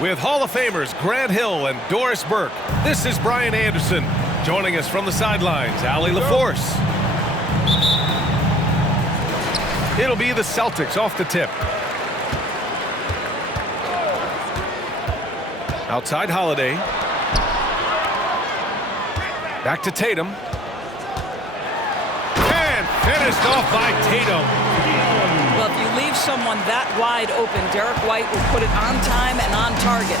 With Hall of Famers Grant Hill and Doris Burke, this is Brian Anderson. Joining us from the sidelines, Allie LaForce. It'll be the Celtics off the tip. Outside Holiday. Back to Tatum. And finished off by Tatum. Well, if you leave someone that wide open, Derek White will put it on time and on target.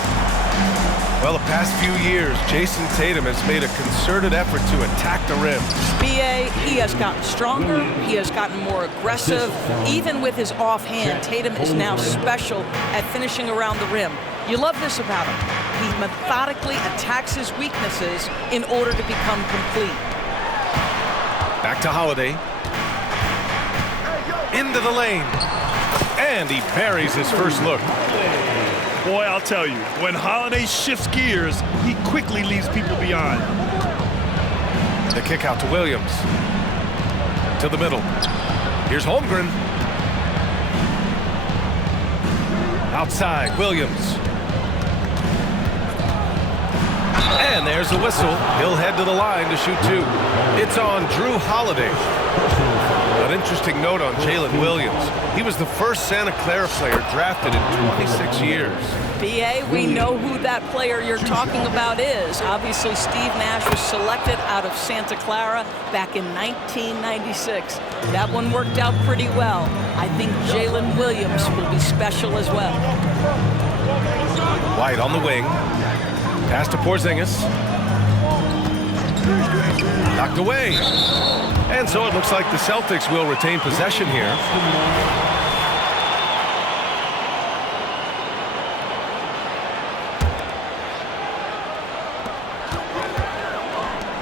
Well, the past few years, Jason Tatum has made a concerted effort to attack the rim. B.A., he has gotten stronger. He has gotten more aggressive. Even with his offhand, Tatum is now special at finishing around the rim. You love this about him. He methodically attacks his weaknesses in order to become complete. Back to Holiday. Into the lane. And he buries his first look. Boy, I'll tell you, when Holiday shifts gears, he quickly leaves people behind. The kick out to Williams. To the middle. Here's Holmgren. Outside, Williams. And there's a whistle. He'll head to the line to shoot two. It's on Drew Holiday. An interesting note on Jalen Williams. He was the first Santa Clara player drafted in 26 years. B.A., we know who that player you're talking about is. Obviously, Steve Nash was selected out of Santa Clara back in 1996. That one worked out pretty well. I think Jalen Williams will be special as well. White on the wing. Pass to Porzingis. Knocked away. And so it looks like the Celtics will retain possession here.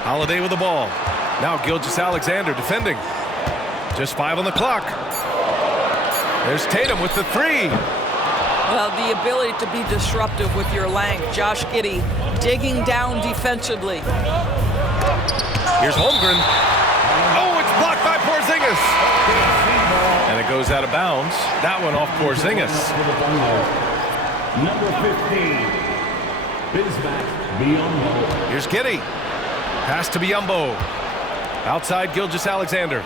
Holiday with the ball. Now Gilgeous-Alexander defending. Just 5 on the clock. There's Tatum with the three. Well, the ability to be disruptive with your length. Josh Giddey digging down defensively. Here's Holmgren. Oh, it's blocked by Porzingis. And it goes out of bounds. That one off Porzingis. Number 15, Bismack Biyombo. Here's Giddey. Pass to Biyombo. Outside Gilgeous-Alexander.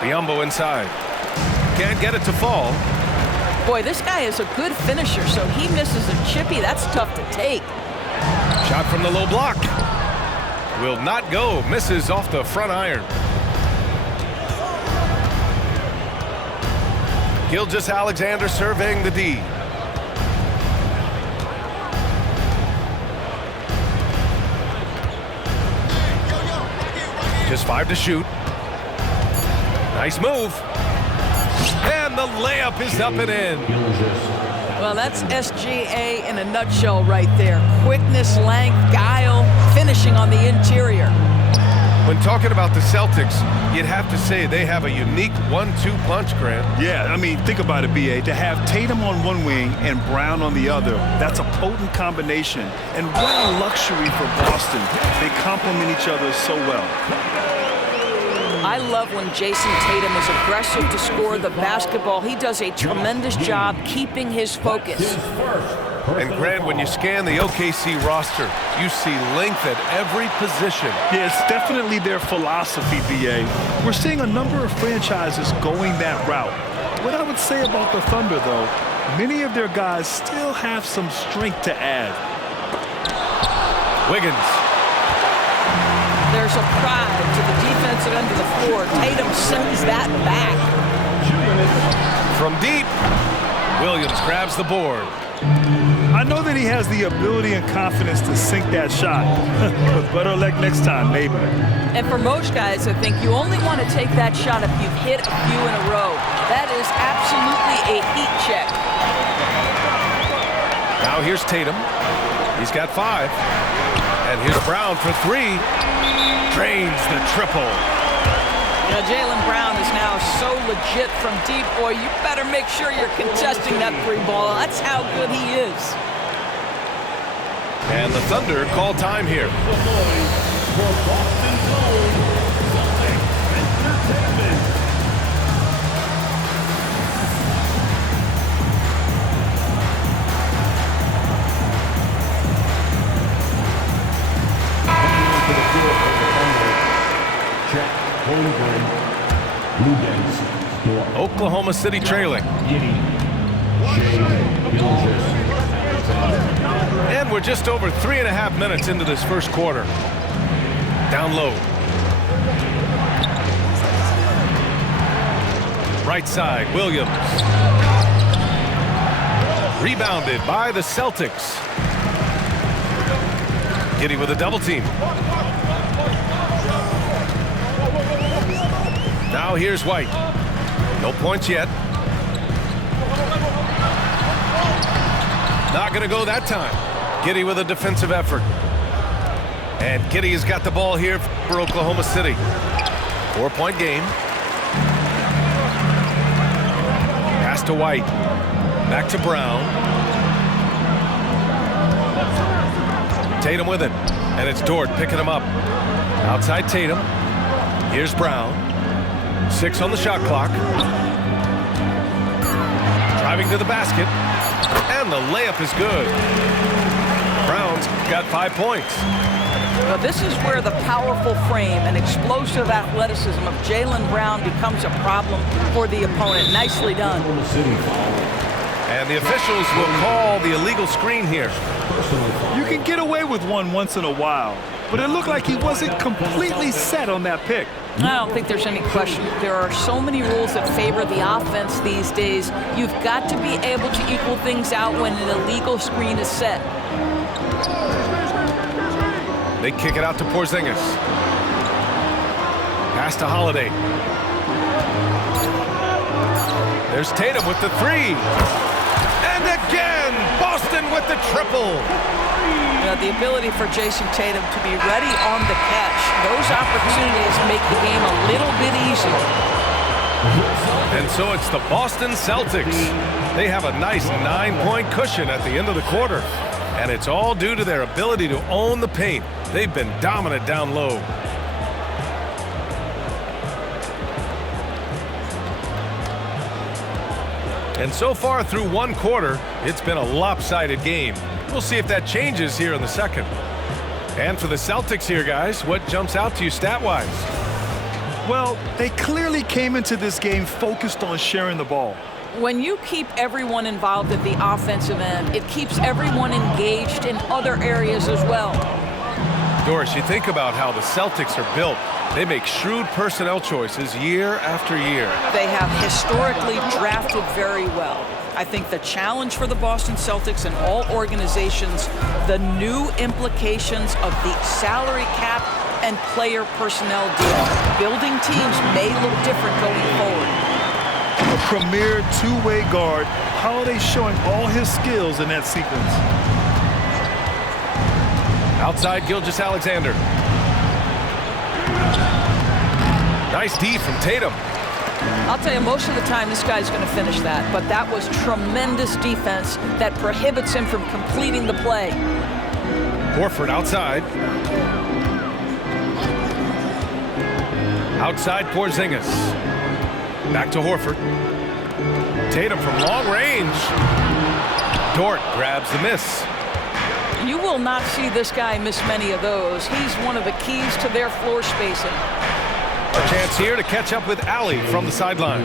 Biyombo inside. Can't get it to fall. Boy, this guy is a good finisher, so he misses a chippy. That's tough to take. Shot from the low block. Will not go. Misses off the front iron. Gilgeous-Alexander surveying the D. Just 5 to shoot. Nice move. And the layup is up and in. Well, that's SGA in a nutshell right there. Quickness, length, guile, finishing on the interior. When talking about the Celtics, you'd have to say they have a unique 1-2 punch, Grant. Yeah, I mean, think about it, B.A. To have Tatum on one wing and Brown on the other, that's a potent combination. And what a luxury for Boston. They complement each other so well. I love when Jason Tatum is aggressive to score the basketball. He does a tremendous job keeping his focus. And Grant, when you scan the OKC roster, you see length at every position. Yeah, it's definitely their philosophy, B.A. We're seeing a number of franchises going that route. What I would say about the Thunder, though, many of their guys still have some strength to add. Wiggins. There's a pride to the defensive end of the floor. Tatum sends that back. From deep, Williams grabs the board. I know that he has the ability and confidence to sink that shot. But better luck next time, maybe. And for most guys, I think you only want to take that shot if you've hit a few in a row. That is absolutely a heat check. Now here's Tatum. He's got 5. And here's Brown for 3. Drains the triple. You know, Jaylen Brown is now so legit from deep. Boy, you better make sure you're contesting that free ball. That's how good he is. And the Thunder call time here. Blue Jays for Oklahoma City trailing. Giddy, Shea Gilgeous-Alexander. And we're just over 3.5 minutes into this first quarter. Down low. Right side, Williams. Rebounded by the Celtics. Giddy with a double team. Now here's White. No points yet. Not going to go that time. Giddy with a defensive effort. And Giddy has got the ball here for Oklahoma City. 4-point game. Pass to White. Back to Brown. Tatum with it. And it's Dort picking him up. Outside Tatum. Here's Brown. 6 on the shot clock. Driving to the basket. And the layup is good. Brown's got 5 points. Well, this is where the powerful frame and explosive athleticism of Jaylen Brown becomes a problem for the opponent. Nicely done. Oklahoma City foul. And the officials will call the illegal screen here. You can get away with one once in a while, but it looked like he wasn't completely set on that pick. I don't think there's any question. There are so many rules that favor the offense these days. You've got to be able to equal things out when an illegal screen is set. They kick it out to Porzingis. Pass to Holiday. There's Tatum with the 3. And again, Boston with the triple. The ability for Jason Tatum to be ready on the catch. Those opportunities make the game a little bit easier. And so it's the Boston Celtics. They have a nice 9-point cushion at the end of the quarter. And it's all due to their ability to own the paint. They've been dominant down low. And so far through one quarter, it's been a lopsided game. We'll see if that changes here in the second. And for the Celtics here, guys, what jumps out to you stat-wise? Well, they clearly came into this game focused on sharing the ball. When you keep everyone involved at the offensive end, it keeps everyone engaged in other areas as well. Doris, you think about how the Celtics are built. They make shrewd personnel choices year after year. They have historically drafted very well. I think the challenge for the Boston Celtics and all organizations, the new implications of the salary cap and player personnel deal. Building teams may look different going forward. A premier two-way guard, Holiday showing all his skills in that sequence. Outside Gilgeous-Alexander. Nice D from Tatum. I'll tell you, most of the time this guy's going to finish that, but that was tremendous defense that prohibits him from completing the play. Horford outside. Outside Porzingis. Back to Horford. Tatum from long range. Dort grabs the miss. You will not see this guy miss many of those. He's one of the keys to their floor spacing. A chance here to catch up with Allie from the sideline.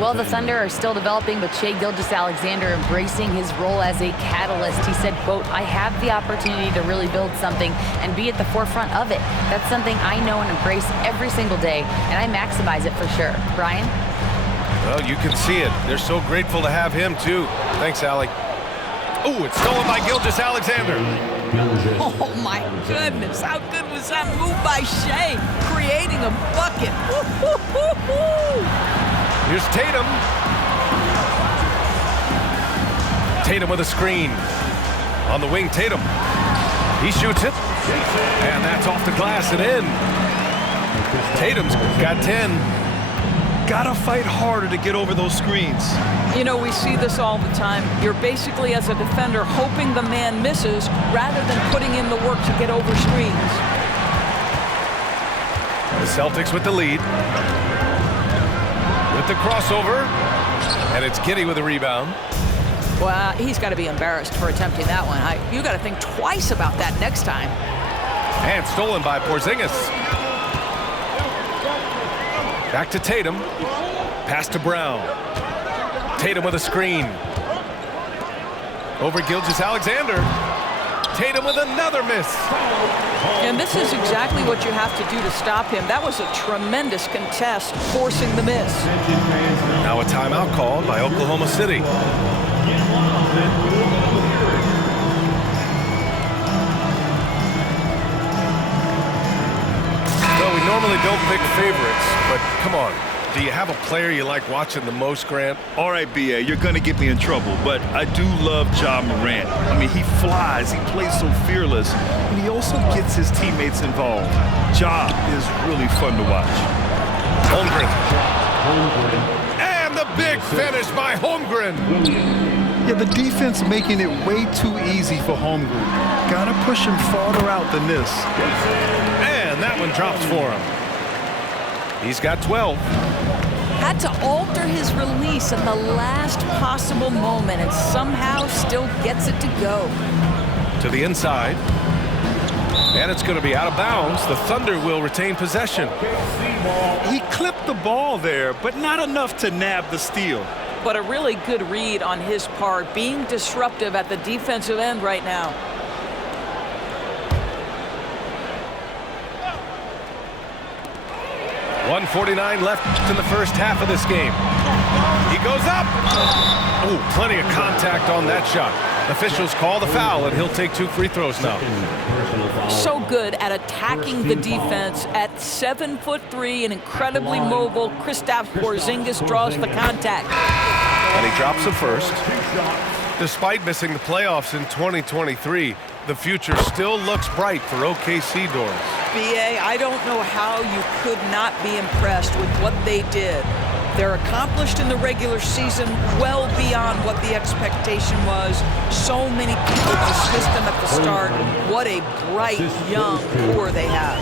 Well, the Thunder are still developing, but Shea Gilgeous-Alexander embracing his role as a catalyst. He said, quote, "I have the opportunity to really build something and be at the forefront of it. That's something I know and embrace every single day, and I maximize it for sure." Brian? Well, you can see it. They're so grateful to have him, too. Thanks, Allie. Oh, it's stolen by Gilgeous-Alexander. Oh, my goodness. How good was that move by Shea? Creating a bucket. Woo-hoo-hoo-hoo. Here's Tatum. Tatum with a screen. On the wing, Tatum. He shoots it. And that's off the glass and in. Tatum's got 10. Gotta fight harder to get over those screens. You know, we see this all the time. You're basically, as a defender, hoping the man misses rather than putting in the work to get over screens. The Celtics with the lead. With the crossover. And it's Giddy with a rebound. Well, he's got to be embarrassed for attempting that one. You got to think twice about that next time. And stolen by Porzingis. Back to Tatum. Pass to Brown. Tatum with a screen. Over Gilgeous-Alexander. Tatum with another miss. And this is exactly what you have to do to stop him. That was a tremendous contest, forcing the miss. Now a timeout called by Oklahoma City. Well, we normally don't pick favorites, but come on. Do you have a player you like watching the most, Grant? All right, B.A., you're going to get me in trouble, but I do love Ja Morant. I mean, he flies, he plays so fearless, and he also gets his teammates involved. Ja is really fun to watch. Holmgren. And the big finish by Holmgren. Yeah, the defense making it way too easy for Holmgren. Got to push him farther out than this. And that one drops for him. He's got 12. Had to alter his release at the last possible moment and somehow still gets it to go. To the inside. And it's going to be out of bounds. The Thunder will retain possession. He clipped the ball there, but not enough to nab the steal. But a really good read on his part, being disruptive at the defensive end right now. .149 left in the first half of this game. He goes up. Oh, plenty of contact on that shot. Officials call the foul, and he'll take 2 free throws now. So good at attacking the defense. At 7'3" and incredibly mobile, Kristaps Porzingis draws the contact. And he drops the first. Despite missing the playoffs in 2023, the future still looks bright for OKC doors. BA, I don't know how you could not be impressed with what they did. They're accomplished in the regular season, well beyond what the expectation was. So many people dismissed them at the start. What a bright, young core they have.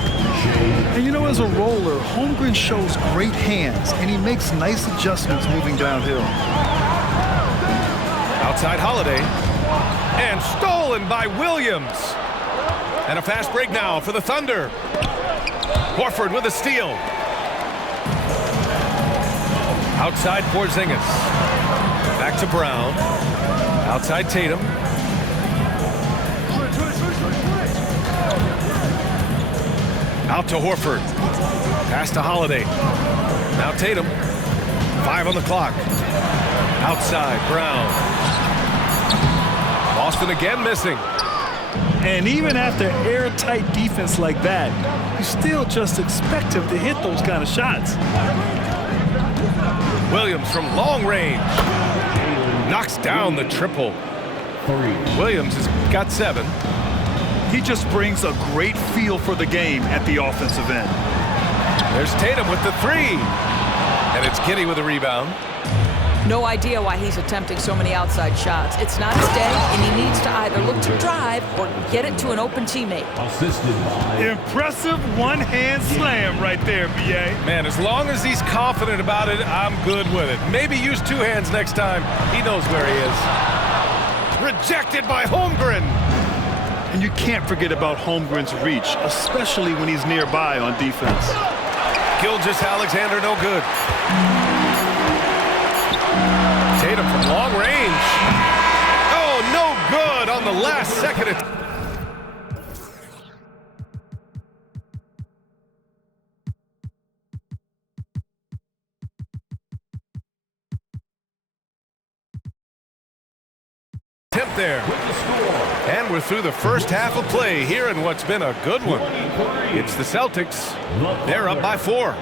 And you know, as a roller, Holmgren shows great hands, and he makes nice adjustments moving downhill. Outside Holiday. And stolen by Williams. And a fast break now for the Thunder. Horford with a steal. Outside Porzingis. Back to Brown. Outside Tatum. Out to Horford. Pass to Holiday. Now Tatum. 5 on the clock. Outside Brown. Boston again missing. And even after airtight defense like that, you still just expect him to hit those kind of shots. Williams from long range. Knocks down the triple. Williams has got 7. He just brings a great feel for the game at the offensive end. There's Tatum with the 3. And it's Giddey with a rebound. No idea why he's attempting so many outside shots. It's not his day, and he needs to either look to drive or get it to an open teammate. Impressive one-hand slam right there, B.A. Man, as long as he's confident about it, I'm good with it. Maybe use 2 hands next time. He knows where he is. Rejected by Holmgren. And you can't forget about Holmgren's reach, especially when he's nearby on defense. Gilgeous-Alexander no good. Tatum from long range. Oh, no good on the last second. Attempt there. And we're through the first half of play here in what's been a good one. It's the Celtics. They're up by 4.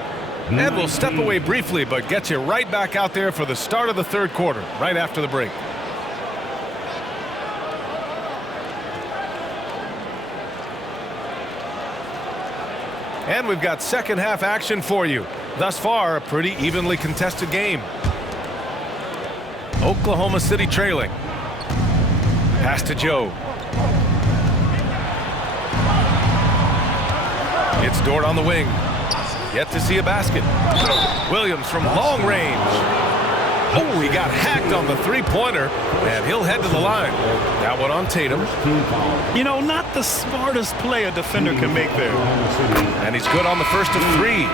And we'll step away briefly, but get you right back out there for the start of the third quarter, right after the break. And we've got second half action for you. Thus far, a pretty evenly contested game. Oklahoma City trailing. Pass to Joe. It's Dort on the wing. Yet to see a basket. Williams from long range. Oh, he got hacked on the three-pointer, and he'll head to the line. That one on Tatum. You know, not the smartest play a defender can make there. And he's good on the first of 3.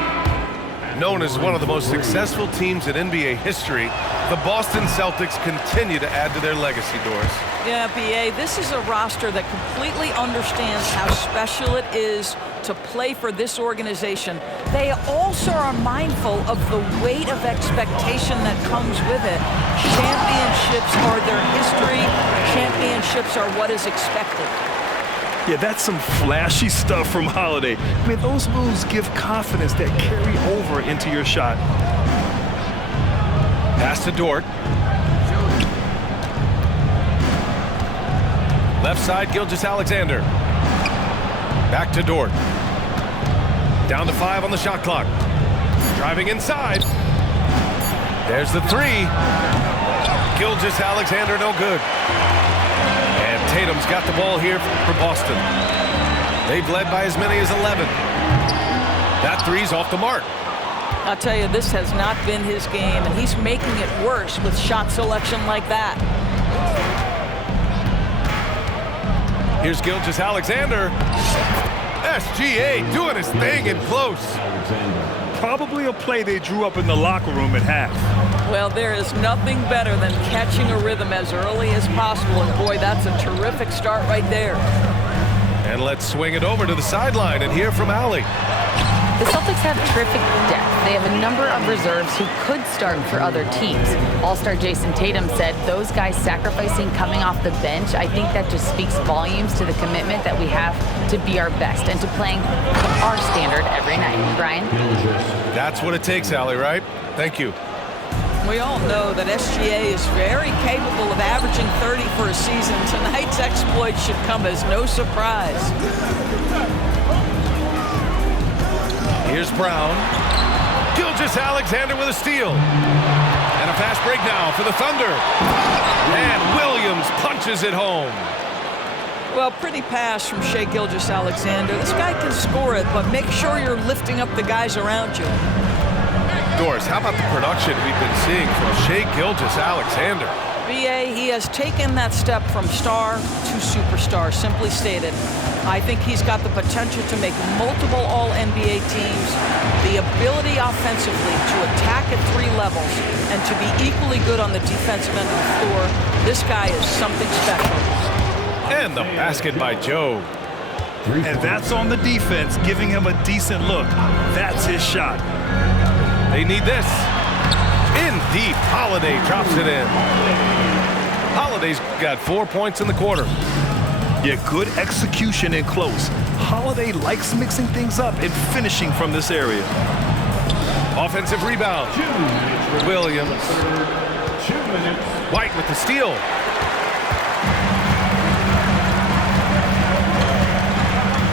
Known as one of the most successful teams in NBA history, the Boston Celtics continue to add to their legacy, Doris. Yeah, B.A., this is a roster that completely understands how special it is to play for this organization. They also are mindful of the weight of expectation that comes with it. Championships are their history. Championships are what is expected. Yeah, that's some flashy stuff from Holiday. I mean, those moves give confidence that carry over into your shot. Pass to Dort. Left side, Gilgeous-Alexander. Back to Dort. Down to 5 on the shot clock. Driving inside. There's the 3. Gilgeous-Alexander, no good. And Tatum's got the ball here for Boston. They've led by as many as 11. That 3's off the mark. I'll tell you, this has not been his game, and he's making it worse with shot selection like that. Here's Gilgeous-Alexander. SGA doing his thing in close. Probably a play they drew up in the locker room at half. Well, there is nothing better than catching a rhythm as early as possible, and boy, that's a terrific start right there. And let's swing it over to the sideline and hear from Allie. The Celtics have terrific depth. They have a number of reserves who could start for other teams. All-star Jason Tatum said those guys sacrificing coming off the bench, I think that just speaks volumes to the commitment that we have to be our best and to playing our standard every night. Brian? That's what it takes, Allie, right? Thank you. We all know that SGA is very capable of averaging 30 for a season. Tonight's exploit should come as no surprise. Here's Brown. Gilgeous-Alexander with a steal. And a fast break now for the Thunder. And Williams punches it home. Well, pretty pass from Shai Gilgeous-Alexander. This guy can score it, but make sure you're lifting up the guys around you. Doris, how about the production we've been seeing from Shai Gilgeous-Alexander? B.A., he has taken that step from star to superstar, simply stated. I think he's got the potential to make multiple All-NBA teams, the ability offensively to attack at 3 levels, and to be equally good on the defensive end of the floor. This guy is something special. And the basket by Joe. And that's on the defense, giving him a decent look. That's his shot. They need this. In deep, Holiday drops it in. Holiday's got 4 points in the quarter. Yeah, good execution in close. Holiday likes mixing things up and finishing from this area. Offensive rebound. Williams. White with the steal.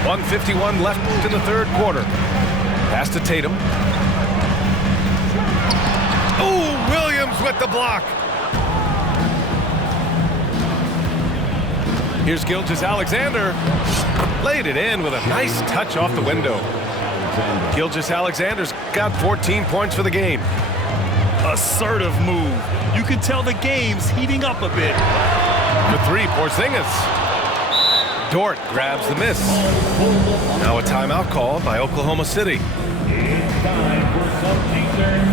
.151 left in the third quarter. Pass to Tatum. Oh, Williams with the block. Here's Gilgeous-Alexander. Laid it in with a nice touch off the window. Gilgeous-Alexander's got 14 points for the game. Assertive move. You can tell the game's heating up a bit. The 3, Porzingis. Dort grabs the miss. Now a timeout called by Oklahoma City. It's time for some teaser.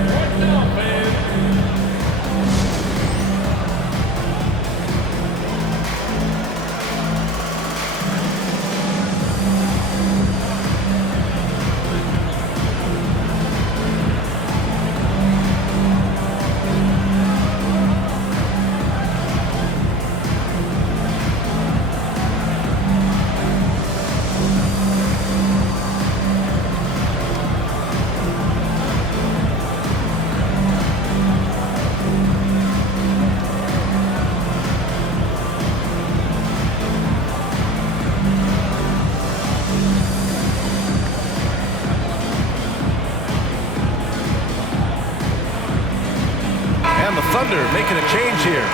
And the Thunder making a change here.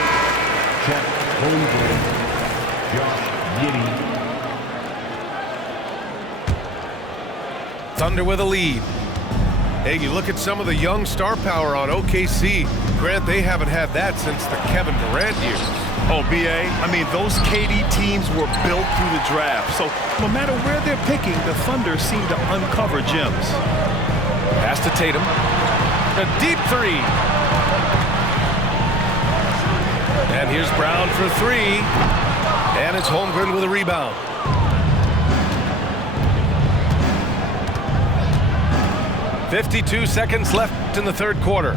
Chet Holmgren, Josh Giddey. Thunder with a lead. Hey, you look at some of the young star power on OKC. Grant, they haven't had that since the Kevin Durant years. Oh, B.A., I mean, those KD teams were built through the draft. So no matter where they're picking, the Thunder seem to uncover gems. Pass to Tatum. A deep three. And here's Brown for three. And it's Holmgren with a rebound. .52 seconds left in the third quarter.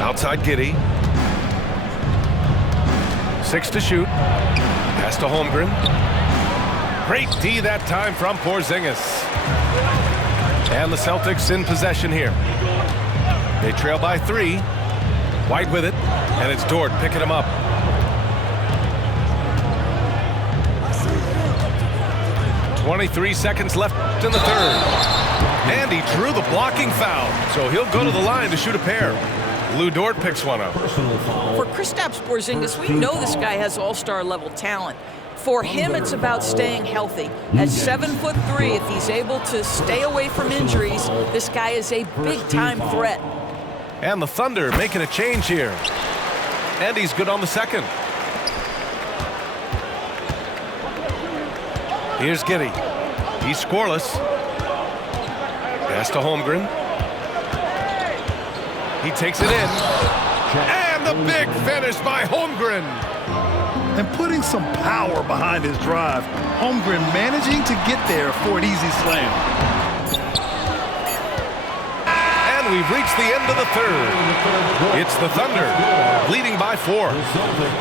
Outside Giddey. 6 to shoot. Pass to Holmgren. Great D that time from Porzingis. And the Celtics in possession here. They trail by 3. White with it. And it's Dort picking him up. .23 seconds left in the third. And he drew the blocking foul. So he'll go to the line to shoot a pair. Lou Dort picks one up. For Kristaps Porzingis, we know this guy has all-star level talent. For him, it's about staying healthy. At 7'3", if he's able to stay away from injuries, this guy is a big-time threat. And the Thunder making a change here. And he's good on the second. Here's Giddey. He's scoreless. Pass to Holmgren. He takes it in. And the big finish by Holmgren. And putting some power behind his drive. Holmgren managing to get there for an easy slam. And we've reached the end of the third. It's the Thunder leading by 4.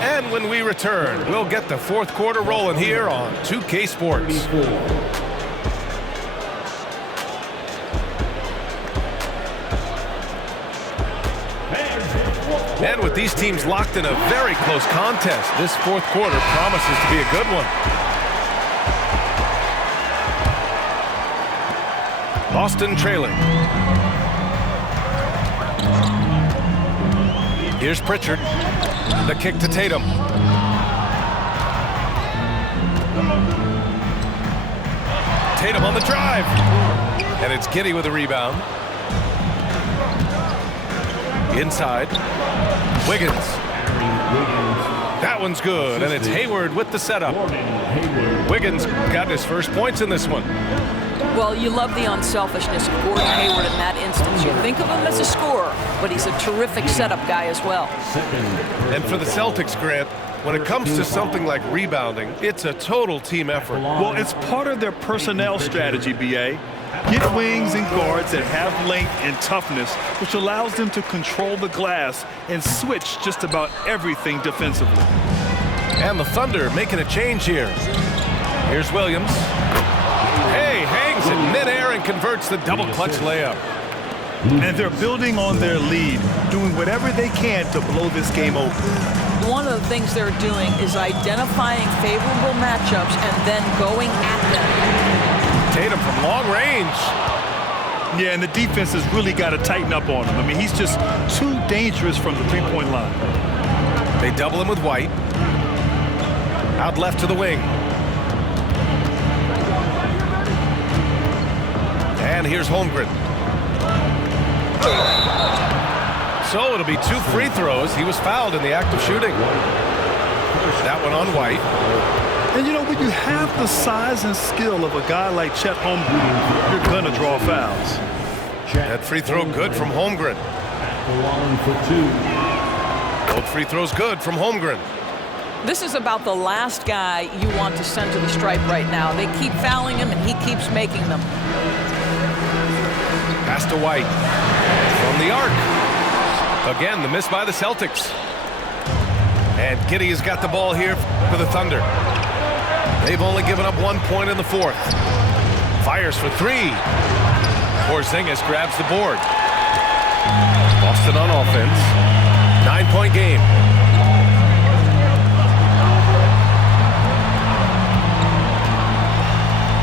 And when we return, we'll get the fourth quarter rolling here on 2K Sports. And with these teams locked in a very close contest, this fourth quarter promises to be a good one. Boston trailing. Here's Pritchard. The kick to Tatum. Tatum on the drive. And it's Giddey with a rebound. Inside. Wiggins. That one's good, and it's Hayward with the setup. Wiggins got his first points in this one. Well, you love the unselfishness of Gordon Hayward in that instance. You think of him as a scorer, but he's a terrific setup guy as well. And for the Celtics, Grant, when it comes to something like rebounding, it's a total team effort. Well, it's part of their personnel strategy, B.A. Get wings and guards that have length and toughness, which allows them to control the glass and switch just about everything defensively. And the Thunder making a change here. Here's Williams. Hey, hangs in midair and converts the double clutch layup. And they're building on their lead, doing whatever they can to blow this game open. One of the things they're doing is identifying favorable matchups and then going at them. Tatum from long range. Yeah, and the defense has really got to tighten up on him. I mean, he's just too dangerous from the three-point line. They double him with White. Out left to the wing. And here's Holmgren. So it'll be 2 free throws. He was fouled in the act of shooting. That one on White. And, you know, when you have the size and skill of a guy like Chet Holmgren, you're going to draw fouls. That free throw good from Holmgren. Both free throws good from Holmgren. This is about the last guy you want to send to the stripe right now. They keep fouling him, and he keeps making them. Pass to White. From the arc. Again, the miss by the Celtics. And Giddey has got the ball here for the Thunder. They've only given up 1 point in the fourth. Fires for 3. Porzingis grabs the board. Boston on offense. 9-point game.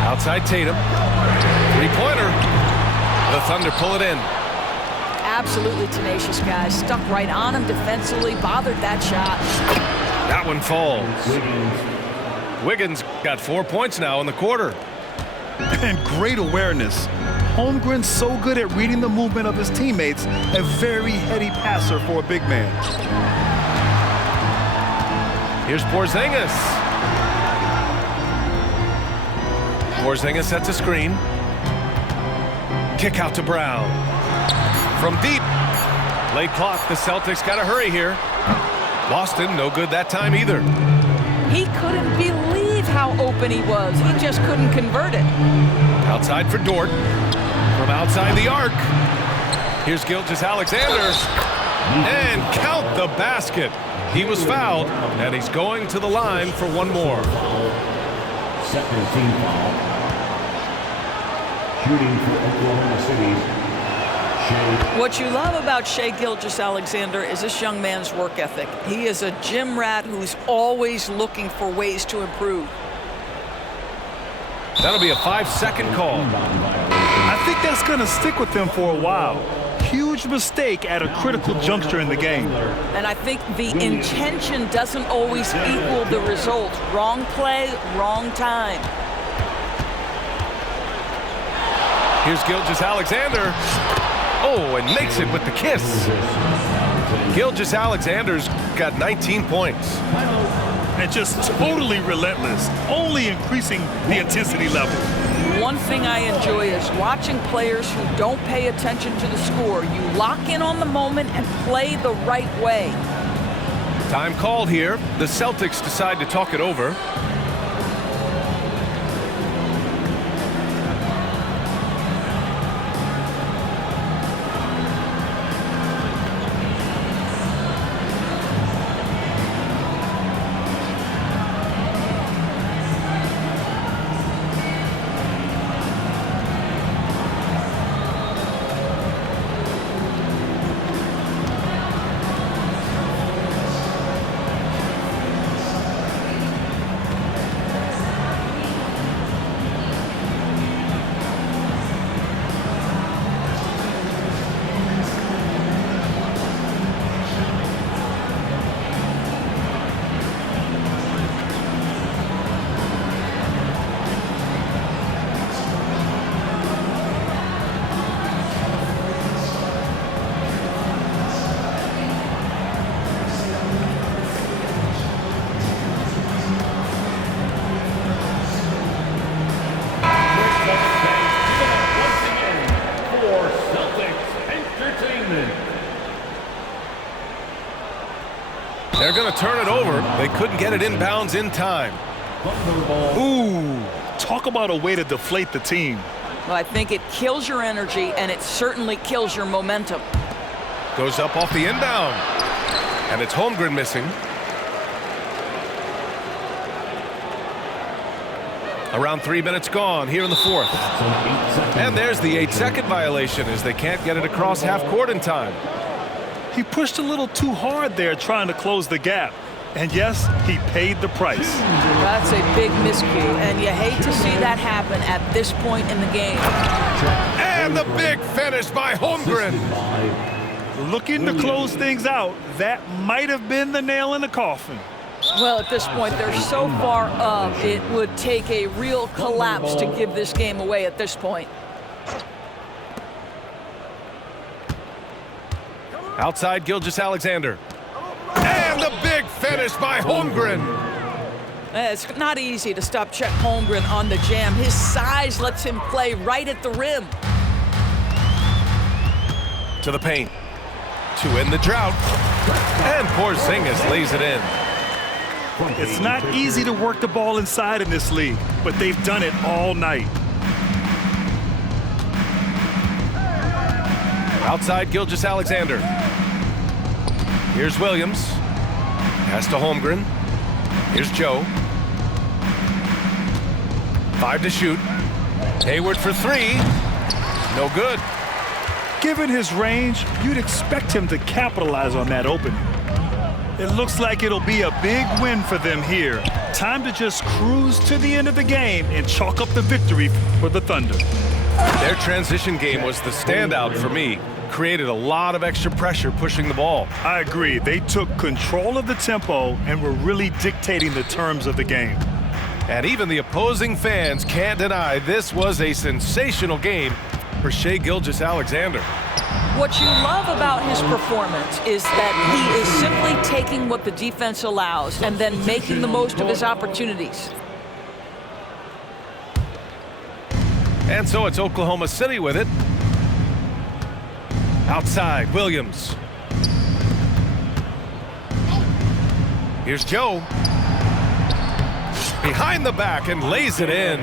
Outside Tatum. 3-pointer. The Thunder pull it in. Absolutely tenacious guys. Stuck right on him defensively, bothered that shot. That one falls. Wiggins got 4 points now in the quarter. And great awareness. Holmgren's so good at reading the movement of his teammates, a very heady passer for a big man. Here's Porzingis. Porzingis sets a screen. Kick out to Brown. From deep. Late clock, the Celtics got to hurry here. Boston, no good that time either. He couldn't believe how open he was. He just couldn't convert it. Outside for Dort. From outside the arc. Here's Gilgeous-Alexander. And count the basket. He was fouled, and he's going to the line for one more. Second team foul. Shooting for Oklahoma City. Shai. What you love about Shai Gilgeous-Alexander is this young man's work ethic. He is a gym rat who's always looking for ways to improve. That'll be a 5-second call. I think that's going to stick with them for a while. Huge mistake at a critical juncture in the game. And I think the intention doesn't always equal the result. Wrong play, wrong time. Here's Gilgeous-Alexander. Oh, and makes it with the kiss. Gilgeous-Alexander's got 19 points. And just totally relentless, only increasing the intensity level. One thing I enjoy is watching players who don't pay attention to the score. You lock in on the moment and play the right way. Time called here. The Celtics decide to talk it over. They're going to turn it over. They couldn't get it inbounds in time. Ooh, talk about a way to deflate the team. Well, I think it kills your energy, and it certainly kills your momentum. Goes up off the inbound. And it's Holmgren missing. Around 3 minutes gone here in the fourth. And there's the 8-second violation as they can't get it across half court in time. He pushed a little too hard there trying to close the gap. And yes, he paid the price. That's a big miscue, and you hate to see that happen at this point in the game. And the big finish by Holmgren. Looking to close things out, that might have been the nail in the coffin. Well, at this point, they're so far up, it would take a real collapse to give this game away at this point. Outside Gilgeous-Alexander. And the big finish by Holmgren. It's not easy to stop Chet Holmgren on the jam. His size lets him play right at the rim. To the paint. To end the drought. And Porzingis lays it in. It's not easy to work the ball inside in this league, but they've done it all night. Outside Gilgeous-Alexander. Here's Williams. Pass to Holmgren. Here's Joe. 5 to shoot. Hayward for 3. No good. Given his range, you'd expect him to capitalize on that opening. It looks like it'll be a big win for them here. Time to just cruise to the end of the game and chalk up the victory for the Thunder. Their transition game was the standout for me. Created a lot of extra pressure pushing the ball. I agree. They took control of the tempo and were really dictating the terms of the game. And even the opposing fans can't deny this was a sensational game for Shai Gilgeous-Alexander. What you love about his performance is that he is simply taking what the defense allows and then making the most of his opportunities. And so it's Oklahoma City with it. Outside, Williams. Here's Joe. Behind the back and lays it in.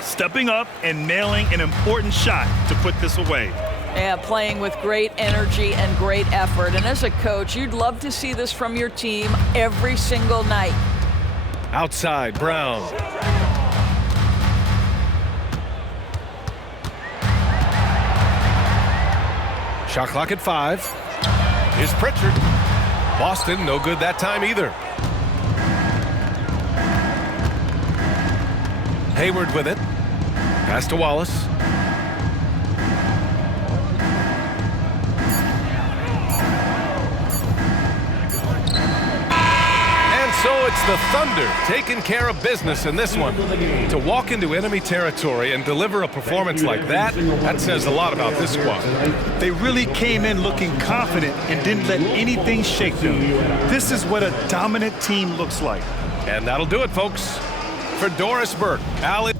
Stepping up and nailing an important shot to put this away. Yeah, playing with great energy and great effort. And as a coach, you'd love to see this from your team every single night. Outside, Brown. Shot clock at 5. Here's Pritchard. Boston, no good that time either. Hayward with it. Pass to Wallace. And so it's the Thunder taking care of business in this one. To walk into enemy territory and deliver a performance like that, that says a lot about this squad. They really came in looking confident and didn't let anything shake them. This is what a dominant team looks like. And that'll do it, folks. For Doris Burke, Allen.